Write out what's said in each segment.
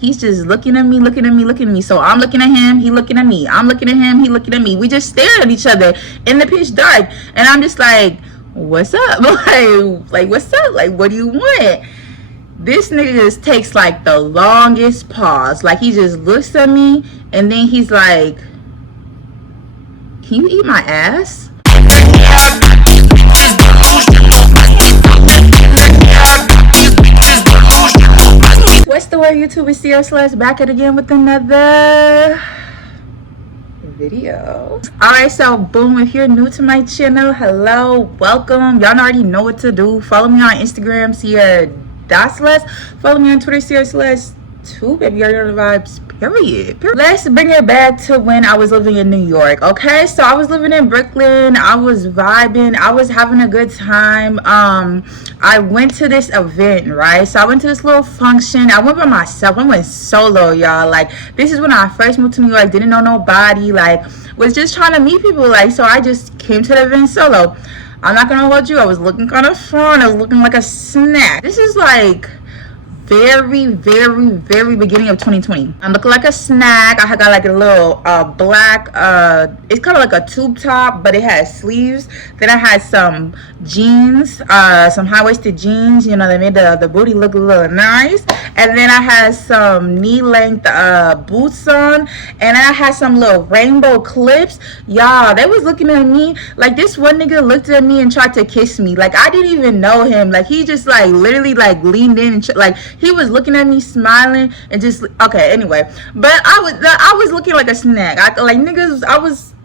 He's just looking at me, looking at me, looking at me. So I'm looking at him, he looking at me. I'm looking at him, he looking at me. We just stare at each other in the pitch dark. And I'm just like, what's up? Like what's up? Like, what do you want? This nigga just takes like the longest pause. Like, he just looks at me and then he's like, can you eat my ass? What's the word, YouTube? It's Ciara Celeste back at again with another video. Alright, so boom, if you're new to my channel, hello, welcome. Y'all already know what to do. Follow me on Instagram, Ciara Celeste. Follow me on Twitter, Ciara Celeste too, baby. You already know the vibes. Period. Let's bring it back to when I was living in New York. Okay, so I was living in Brooklyn. I was vibing. I was having a good time. I went to this event, right? So I went to this little function. I went by myself. I went solo, y'all. Like, this is when I first moved to New York. Didn't know nobody. Like, was just trying to meet people. Like, so I just came to the event solo. I'm not gonna hold you. I was looking kind of fun. I was looking like a snack. This is like very beginning of 2020. I'm looking like a snack. I got like a little black it's kind of like a tube top, but it has sleeves. Then I had some jeans, some high-waisted jeans, you know, they made the booty look a little nice. And then I had some knee-length boots on, and I had some little rainbow clips. Y'all, they was looking at me like, this one nigga looked at me and tried to kiss me. Like, I didn't even know him. Like, he just like literally like leaned in and like he was looking at me, smiling, and just okay. Anyway, but I was looking like a snack. Like niggas, I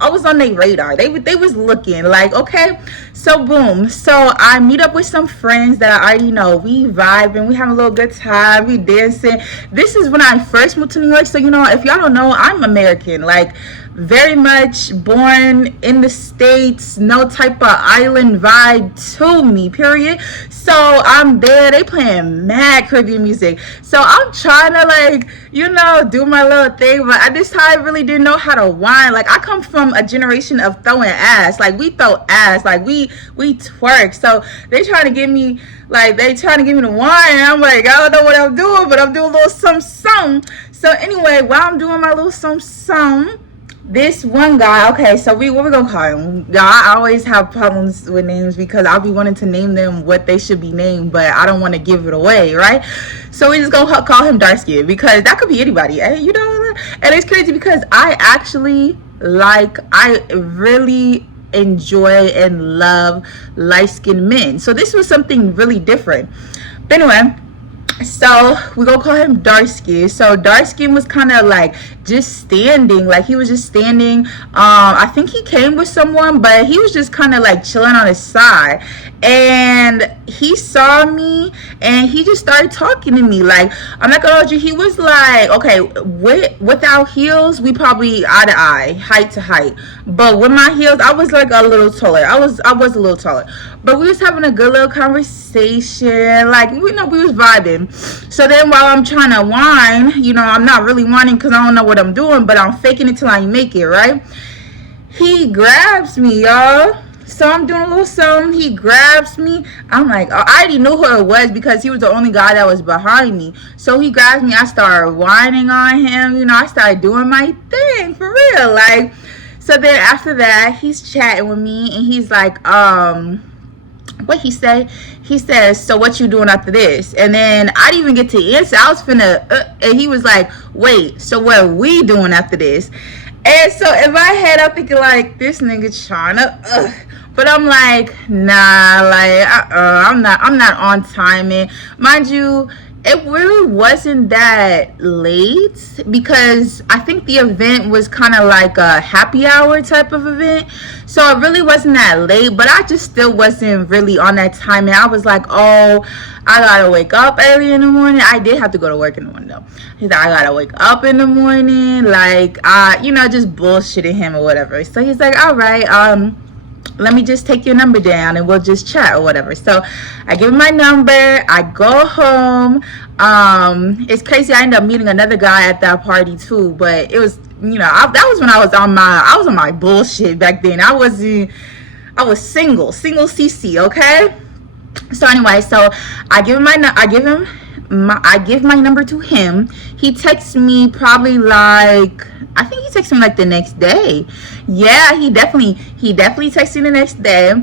was on their radar. They was looking like, okay. So boom. So I meet up with some friends that I already know. We vibing. We having a little good time. We dancing. This is when I first moved to New York. So, you know, if y'all don't know, I'm American. Like, very much born in the States, no type of island vibe to me, period. So I'm there, they playing mad Caribbean music. So I'm trying to, like, you know, do my little thing, but at this time I really didn't know how to whine. Like, I come from a generation of throwing ass. Like, we throw ass, like we twerk. So they trying to give me, like, they trying to give me the wine, and I'm like, I don't know what I'm doing, but I'm doing a little something. So anyway, while I'm doing my little something, this one guy, okay, so what we gonna call him? Y'all, I always have problems with names because I'll be wanting to name them what they should be named, but I don't want to give it away, right? So we just gonna call him dark skin, because that could be anybody, you know. And it's crazy because I really enjoy and love light-skinned men. So this was something really different. But anyway, so we gonna call him dark skin. So dark skin was kind of like just standing, like he was just standing. I think he came with someone, but he was just kind of like chilling on his side, and he saw me and he just started talking to me. Like, I'm not gonna hold you, he was like, okay, without heels we probably eye to eye, height to height, but with my heels I was like a little taller. I was a little taller, but we was having a good little conversation. Like, you know, we was vibing. So then while I'm trying to whine, you know, I'm not really whining because I don't know what I'm doing, but I'm faking it till I make it, right? He grabs me, y'all. So I'm doing a little something. He grabs me. I'm like, I already knew who it was because he was the only guy that was behind me. So he grabs me. I started whining on him. You know, I started doing my thing for real. Like, so then after that, he's chatting with me and he's like, what he say? He says, so what you doing after this? And then I didn't even get to answer. I was finna, and he was like, wait, so what are we doing after this? And so in my head, I'm thinking like, this nigga trying to, but I'm like, nah, like, I'm not on timing. Mind you, it really wasn't that late because I think the event was kind of like a happy hour type of event. So it really wasn't that late, but I just still wasn't really on that timing. I was like, oh, I gotta wake up early in the morning. I did have to go to work in the morning though. He's like, I gotta wake up in the morning. Like, you know, just bullshitting him or whatever. So he's like, all right, let me just take your number down and we'll just chat or whatever. So I give him my number. I go home. It's crazy. I ended up meeting another guy at that party too, but it was, you know, that was when I was on my bullshit back then. I was single CC, okay? So anyway, so I give him I give my number to him. He texts me probably like, I think he texted me like the next day. Yeah, he definitely texted me the next day,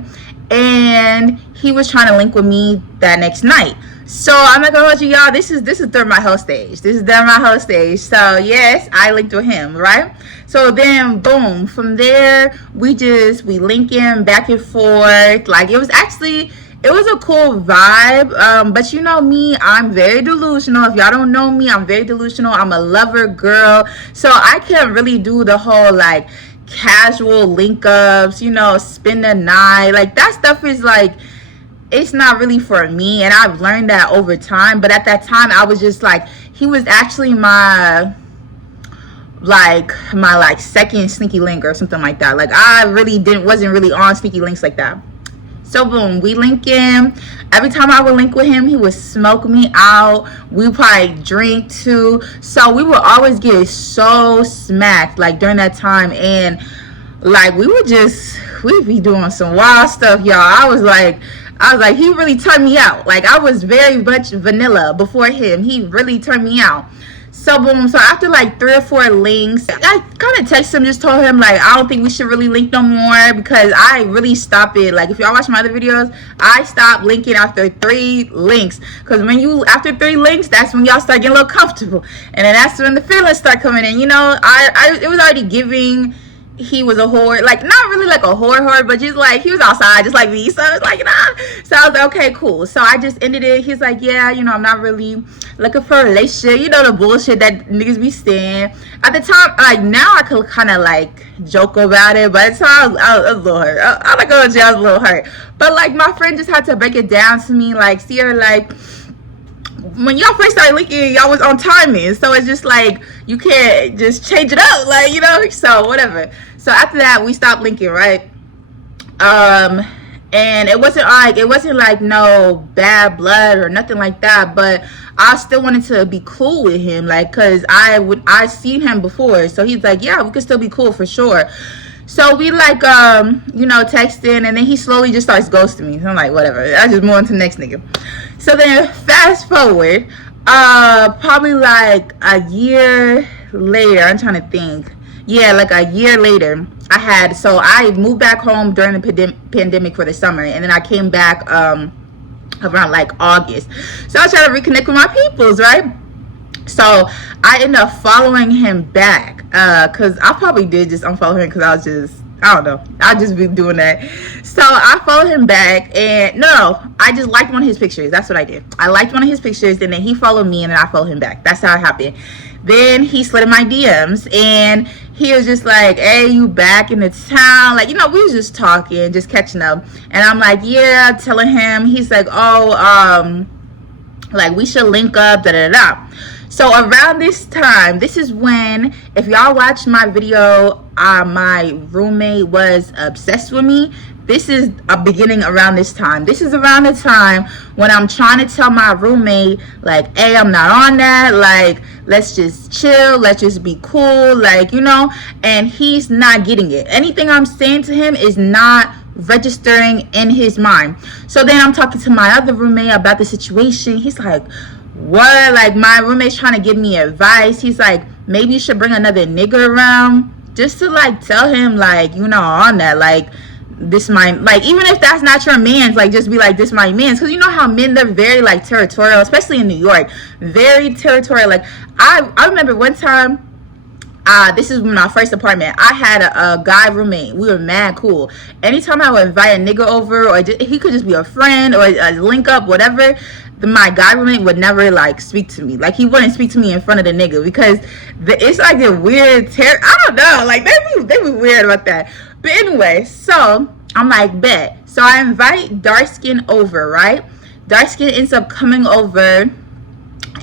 and he was trying to link with me that next night. So I'm not gonna hold you, y'all. This is during my whole stage. This is during my whole stage. So yes, I linked with him, right? So then boom, from there we linking back and forth. Like it was a cool vibe. But you know me, I'm very delusional. If y'all don't know me, I'm very delusional. I'm a lover girl. So I can't really do the whole like casual link ups, you know, spend the night. Like that stuff is like, it's not really for me, and I've learned that over time. But at that time I was just like, he was actually my second sneaky link or something like that. Like I really wasn't really on sneaky links like that. So boom, we link in. Every time I would link with him, he would smoke me out. We would probably drink too. So we would always get so smacked like during that time, and like we'd be doing some wild stuff, y'all. I was like, he really turned me out. Like I was very much vanilla before him. He really turned me out. So boom, so after like 3 or 4 links, I kind of texted him, just told him like, I don't think we should really link no more, because I really stopped it. Like if y'all watch my other videos, I stopped linking after 3 links, because after 3 links, that's when y'all start getting a little comfortable, and then that's when the feelings start coming in. You know, it was already giving he was a whore, like not really like a whore, but just like he was outside just like me. So it's like, nah. So I was like, okay, cool. So I just ended it. He's like, yeah, you know, I'm not really looking for a relationship, you know, the bullshit that niggas be saying. At the time, like now I could kind of like joke about it, but at the time I was a little hurt. I'm not gonna say I was a little hurt, but like my friend just had to break it down to me, like, Ciara, like, when y'all first started linking, y'all was on timing, so it's just like you can't just change it up, like, you know. So whatever. So after that, we stopped linking, right? And it wasn't like no bad blood or nothing like that, but I still wanted to be cool with him, like, cause I seen him before, so he's like, yeah, we could still be cool for sure. So we like you know, texting, and then he slowly just starts ghosting me. So I'm like, whatever, I just move on to the next nigga. So then fast forward, probably like a year later, I'm trying to think. Yeah, like a year later, I moved back home during the pandemic for the summer, and then I came back around like August. So I was trying to reconnect with my peoples, right? So I ended up following him back, because I probably did just unfollow him because I don't know, I'll just be doing that. So I followed him back, and no, I just liked one of his pictures. That's what I did. I liked one of his pictures, and then he followed me, and then I followed him back. That's how it happened. Then he slid in my DMs, and he was just like, hey, you back in the town? Like, you know, we was just talking, just catching up. And I'm like, yeah, telling him. He's like, oh, like, we should link up, da da da. So around this time, this is when, if y'all watched my video, my roommate was obsessed with me. This is a beginning around this time. This is around the time when I'm trying to tell my roommate, like, hey, I'm not on that. Like, let's just chill. Let's just be cool. Like, you know, and he's not getting it. Anything I'm saying to him is not registering in his mind. So then I'm talking to my other roommate about the situation. He's like, what? Like, my roommate's trying to give me advice. He's like, maybe you should bring another nigga around, just to like tell him, like, you know, on that, like, this my, like, even if that's not your man's, like, just be like, this my man's, because you know how men, they're very like territorial, especially in New York, very territorial. Like, I remember one time, this is my first apartment, I had a guy roommate. We were mad cool. Anytime I would invite a nigga over, or he could just be a friend or a link up, whatever, my guy roommate would never like speak to me. Like, he wouldn't speak to me in front of the nigga, because it's like a weird I don't know, like they be weird about that. But anyway, so I'm like, bet. So I invite Darkskin over, right? Darkskin ends up coming over,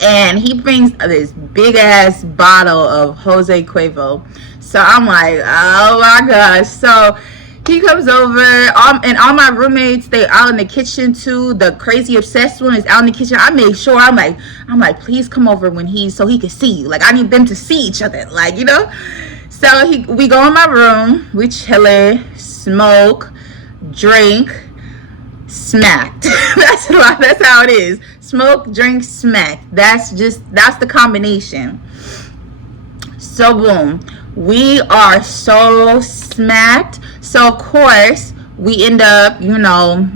and he brings this big ass bottle of Jose Cuervo. So I'm like, oh my gosh. So he comes over, and all my roommates, they out in the kitchen too. The crazy obsessed one is out in the kitchen. I made sure, I'm like, please come over so he can see you. Like, I need them to see each other, like, you know. So we go in my room, we chilling, smoke, drink, smacked. That's how it is. Smoke, drink, smack. That's the combination. So boom, we are so smacked. So of course we end up, you know,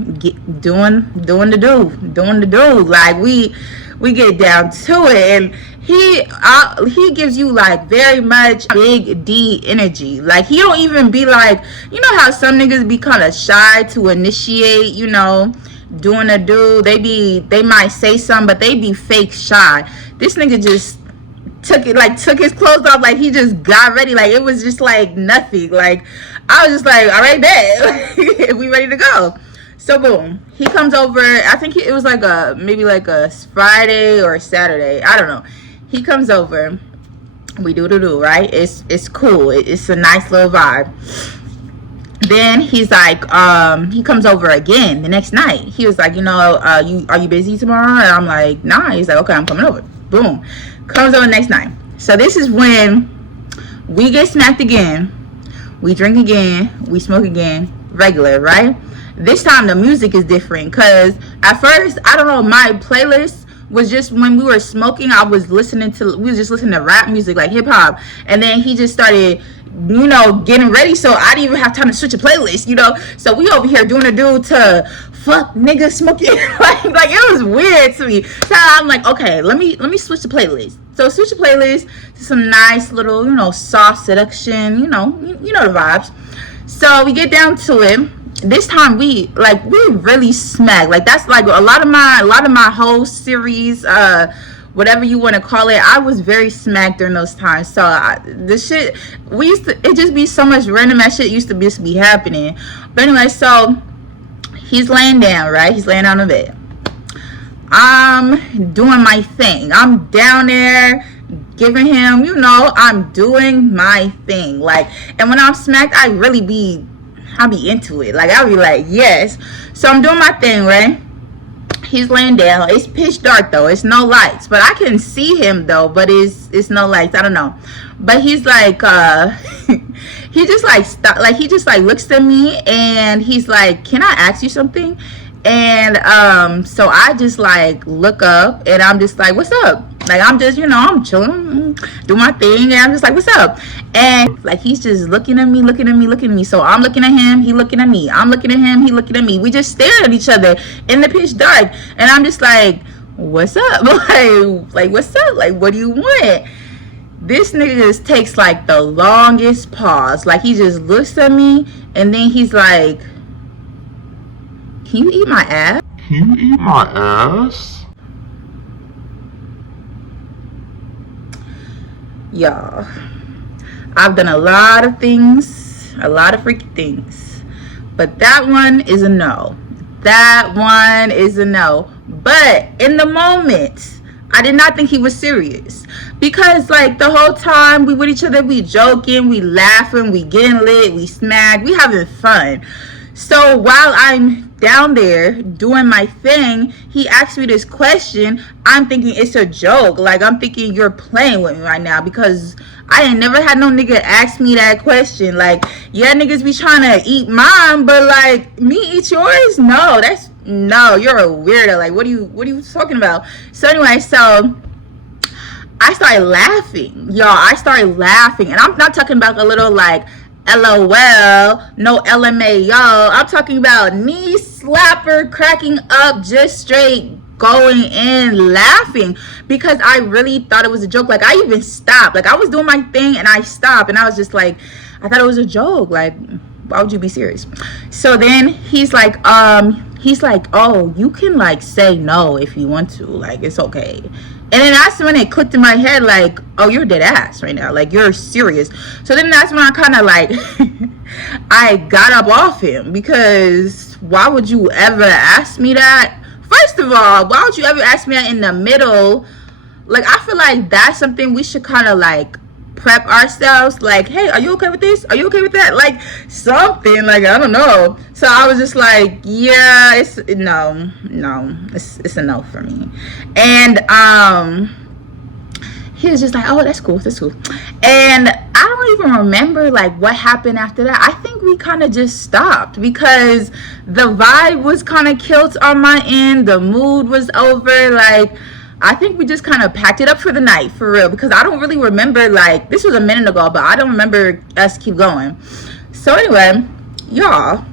doing the do. Like we get down to it, and he gives you like very much big D energy. Like he don't even be like, you know how some niggas be kind of shy to initiate, you know, doing a do. They might say something, but they be fake shy. This nigga just took his clothes off, like he just got ready, like it was just like nothing. Like I was just like, all right, bet. We ready to go. So boom, he comes over. I think it was like maybe like a Friday or a Saturday, I don't know. He comes over, we do the do, right? It's cool, it's a nice little vibe. Then he's like, he comes over again the next night. He was like, you know, are you busy tomorrow? And I'm like, nah. He's like, okay, I'm coming over. Boom, comes over the next night. So this is when we get smacked again, we drink again, we smoke again, regular, right? This time the music is different, because at first, I don't know, my playlist was just, when we were smoking, we was just listening to rap music, like hip hop, and then he just started, you know, getting ready, so I didn't even have time to switch a playlist, you know. So we over here doing a do to fuck nigga smoking. like it was weird to me. So I'm like, okay, let me switch the playlist. So switch the playlist to some nice little, you know, soft seduction, you know the vibes. So we get down to it. This time we really smack. Like that's like a lot of my whole series, whatever you want to call it, I was very smacked during those times. So it just be so much random ass shit used to just be happening. But anyway, so he's laying down, right? He's laying on the bed. I'm doing my thing. I'm down there giving him, you know, I'm doing my thing. Like, and when I'm smacked, I'll be into it. Like, I'll be like, yes. So I'm doing my thing, right? He's laying down. It's pitch dark though. It's no lights, but I can see him though. But it's no lights. I don't know. But he's like, he just like he just like looks at me and he's like, "Can I ask you something?" And so I just like look up and I'm just like, "What's up?" Like I'm just, you know, I'm chilling, do my thing, and I'm just like, "What's up?" And like he's just looking at me. So I'm looking at him, he looking at me. I'm looking at him, he looking at me. We just staring at each other in the pitch dark, and I'm just like, "What's up?" like what's up? Like, what do you want? This nigga just takes like the longest pause. Like he just looks at me and then he's like, "Can you eat my ass?" Can you eat my ass? Y'all, I've done a lot of things, a lot of freaky things, but that one is a no. That one is a no. But in the moment, I did not think he was serious, because like the whole time we with each other, we joking, we laughing, we getting lit, we smack, we having fun. So while I'm down there doing my thing, he asked me this question. I'm thinking it's a joke. Like I'm thinking you're playing with me right now, because I ain't never had no nigga ask me that question. Like, yeah, niggas be trying to eat mine, but like me eat yours? No, you're a weirdo. Like what are you talking about? So anyway, so I started laughing, y'all. I started laughing, and I'm not talking about a little like LOL, no LMAO. I'm talking about knee slapper, cracking up, just straight going in laughing, because I really thought it was a joke. Like I even stopped. Like I was doing my thing and I stopped, and I was just like, I thought it was a joke. Like, why would you be serious? So then he's like, oh, you can like say no if you want to. Like it's okay. And then that's when it clicked in my head, like, oh, you're dead ass right now. Like, you're serious. So then that's when I kind of, like, I got up off him. Because why would you ever ask me that? First of all, why would you ever ask me that in the middle? Like, I feel like that's something we should kind of, like, prep ourselves. Like, hey, are you okay with this? Are you okay with that? Like, something. Like, I don't know. So I was just like, yeah, it's a no for me. And he was just like, oh, that's cool. And I don't even remember like what happened after that. I think we kind of just stopped because the vibe was kind of killed on my end. The mood was over. Like, I think we just kind of packed it up for the night, for real, because I don't really remember, like, this was a minute ago, but I don't remember us keep going. So anyway, y'all,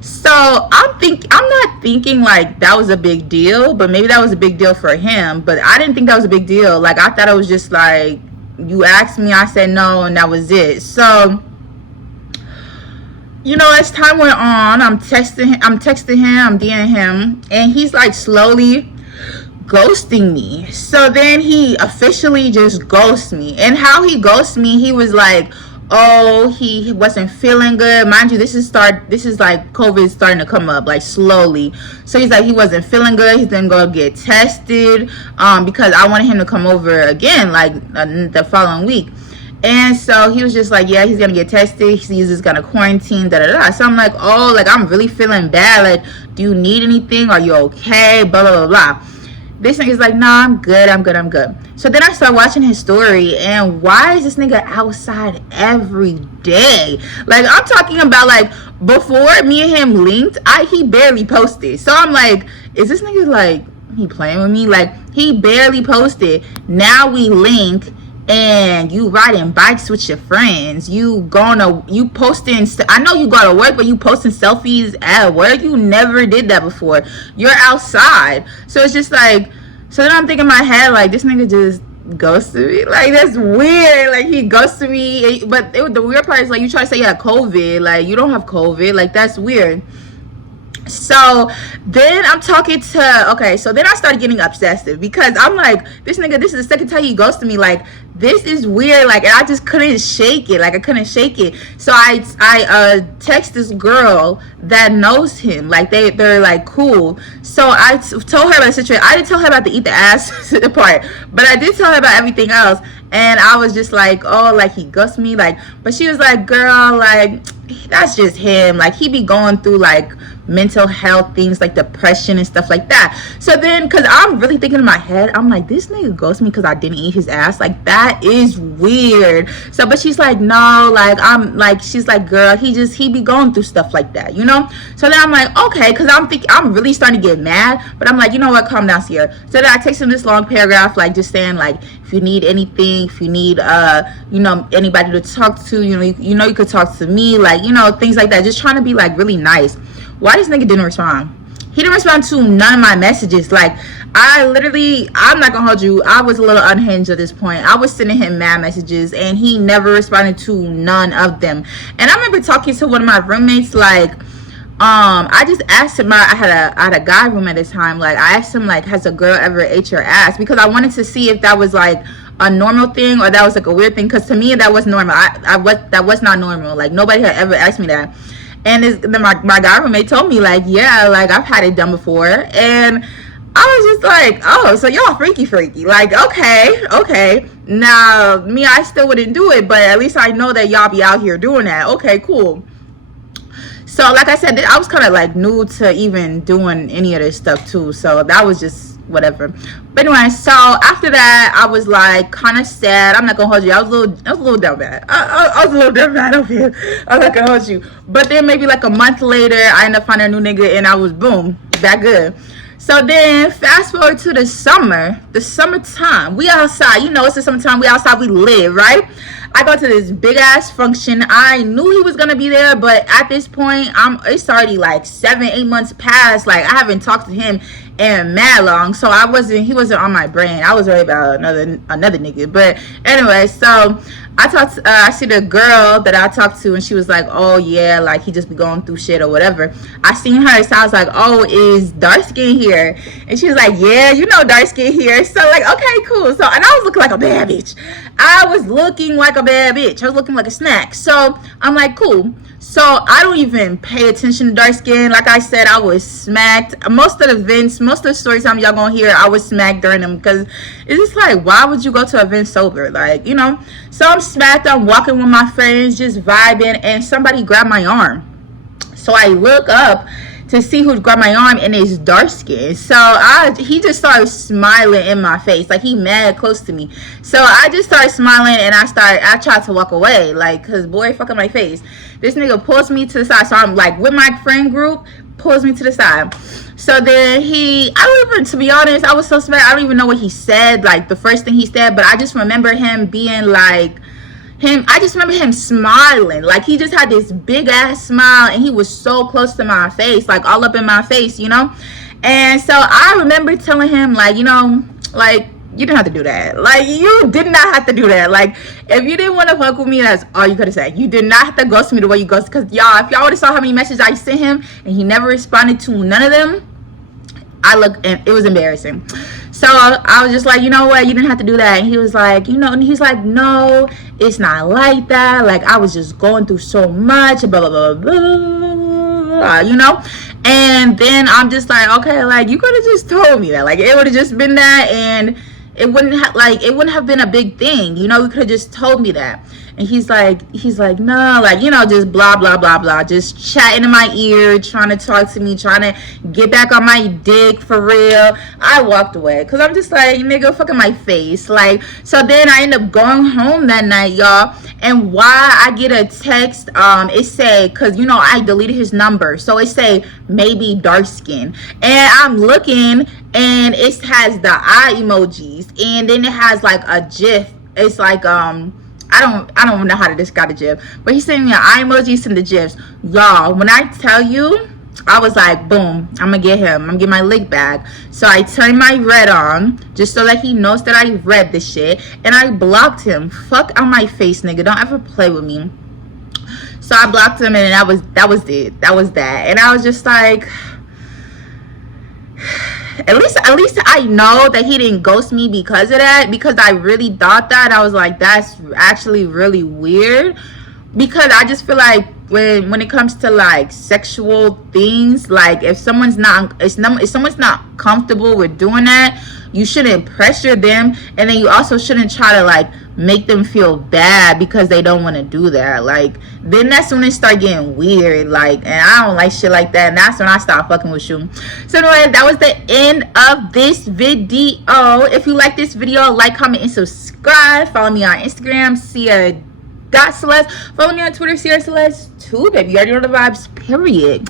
so I'm not thinking like that was a big deal, but maybe that was a big deal for him, but I didn't think that was a big deal. Like, I thought it was just like, you asked me, I said no, and that was it. So, you know, as time went on, I'm texting him, I'm DMing him, and he's like slowly ghosting me. So then he officially just ghosts me. And how he ghosts me, he was like, oh, he wasn't feeling good. Mind you, this is like COVID starting to come up, like, slowly. So he's like, he wasn't feeling good. He's gonna go get tested because I wanted him to come over again, like, the following week. And so he was just like, yeah, he's gonna get tested. He's just gonna quarantine, da. So I'm like, oh, like, I'm really feeling bad. Like, do you need anything? Are you okay? Blah, blah, blah, blah. This nigga's like, nah, I'm good. So then I start watching his story, and why is this nigga outside every day? Like, I'm talking about, like, before me and him linked, he barely posted. So I'm like, is this nigga, like, he playing with me? Like, he barely posted. Now we link, and you riding bikes with your friends. You posting, I know you go to work, but you posting selfies at work. You never did that before. You're outside. So it's just like, so then I'm thinking in my head, like, this nigga just ghosted me. Like, that's weird. Like, he ghosted me. But the weird part is, like, you try to say you had COVID. Like, you don't have COVID. Like, that's weird. So then I'm talking to, okay, so then I started getting obsessive because I'm like, this nigga, this is the second time he ghosted me. Like, this is weird. Like, I just couldn't shake it. Like, I couldn't shake it. So I text this girl that knows him. Like, they're like cool. So I told her about the situation. I didn't tell her about the eat the ass part, but I did tell her about everything else. And I was just like, oh, like, he ghosted me. Like, but she was like, girl, like, that's just him. Like, he be going through, like, mental health things, like depression and stuff like that. So then, because I'm really thinking in my head, I'm like, this nigga ghosted me because I didn't eat his ass. Like, that is weird. So, but she's like, no, like, I'm like, she's like, girl, he be going through stuff like that, you know? So then I'm like, okay, because I'm really starting to get mad, but I'm like, you know what, calm down, Ciara. So then I text him this long paragraph, like, just saying, like, if you need anything, if you need you know, anybody to talk to, you know you could talk to me, like, you know, things like that, just trying to be, like, really nice. Why this nigga didn't respond? He didn't respond to none of my messages. Like, I'm not gonna hold you, I was a little unhinged at this point. I was sending him mad messages and he never responded to none of them. And I remember talking to one of my roommates, like, I just asked him, I had a guy room at this time, like, I asked him, like, has a girl ever ate your ass? Because I wanted to see if that was, like, a normal thing or that was, like, a weird thing. Because to me, that was normal. That was not normal. Like, nobody had ever asked me that. And my guy roommate told me, like, yeah, like, I've had it done before. And I was just like, oh, so y'all freaky. Like, okay. Now, me, I still wouldn't do it, but at least I know that y'all be out here doing that. Okay, cool. So, like I said, I was kind of, like, new to even doing any of this stuff, too. So, that was just whatever. But anyway, so after that, I was, like, kind of sad. I'm not gonna hold you. I was a little down bad. I was a little down bad over here. I'm not gonna hold you. But then maybe, like, a month later, I ended up finding a new nigga, and I was, boom, that good. So then, fast forward to the summertime. We outside. You know, it's the summertime. We outside. We live, right? I go to this big ass function. I knew he was gonna be there, but at this point, it's already like 7-8 months past. Like, I haven't talked to him in mad long, so he wasn't on my brain. I was worried about another nigga. But anyway, so I see the girl that I talked to, and she was like, oh yeah, like, he just be going through shit or whatever. I seen her, so I was like, oh, is dark skin here? And she was like, yeah, you know dark skin here. So, like, okay, cool. So, and I was looking like a bad bitch. I was looking like a bad bitch. I was looking like a snack. So I'm like, cool. So I don't even pay attention to dark skin. Like I said, I was smacked. Most of the events, most of the story time y'all gonna hear, I was smacked during them, because it's just like, why would you go to an event sober? Like, you know. So I'm smacked. I'm walking with my friends, just vibing, and somebody grabbed my arm. So I look up to see who'd grab my arm, and it's dark skin. So he just started smiling in my face, like he mad close to me. So I just started smiling, and I tried to walk away, like, cause boy fucking my face. This nigga pulls me to the side, so I'm like with my friend group, pulls me to the side. So then I don't even, to be honest, I was so scared, I don't even know what he said, like the first thing he said, but I just remember him being like, I just remember him smiling, like he just had this big ass smile, and he was so close to my face, like all up in my face, you know. And so I remember telling him, like, you know, like, you didn't have to do that, like you did not have to do that, like if you didn't want to fuck with me, that's all you could have said. You did not have to ghost me the way you ghost, because y'all, if y'all would have saw how many messages I sent him and he never responded to none of them, and it was embarrassing. So I was just like, you know what, you didn't have to do that. And he was like, you know, and he's like, no, it's not like that, like I was just going through so much, blah blah blah blah, blah, you know. And then I'm just like, okay, like you could have just told me that, like it would have just been that, and it wouldn't have been a big thing, you know. You could have just told me that. And he's like, no, like, you know, just blah blah blah blah, just chatting in my ear, trying to talk to me, trying to get back on my dick for real. I walked away, because I'm just like, nigga, fucking my face. Like, so then I end up going home that night, y'all. And why I get a text, it said, because, you know, I deleted his number, so it say maybe dark skin, and I'm looking, and it has the eye emojis, and then it has like a gif. It's like I don't know how to describe the gif, but he's sending me an eye emojis and the gifs. Y'all, when I tell you, I was like, boom, I'm gonna get him, I'm gonna get my lick back. So I turned my red on, just so that he knows that I read this shit, and I blocked him. Fuck on my face, nigga, don't ever play with me. So I blocked him, and that was it. That was that. And I was just like, at least I know that he didn't ghost me because of that, because I really thought that. I was like, that's actually really weird, because I just feel like when it comes to like sexual things, like if someone's not comfortable with doing that, you shouldn't pressure them, and then you also shouldn't try to like make them feel bad because they don't want to do that. Like, then that's when it start getting weird, like, and I don't like shit like that, and that's when I start fucking with you. So anyway, that was the end of this video. If you like this video, like, comment, and subscribe. Follow me on Instagram, Ciara Celeste. Follow me on Twitter, Ciara Celeste 2, baby. You already know the vibes, period.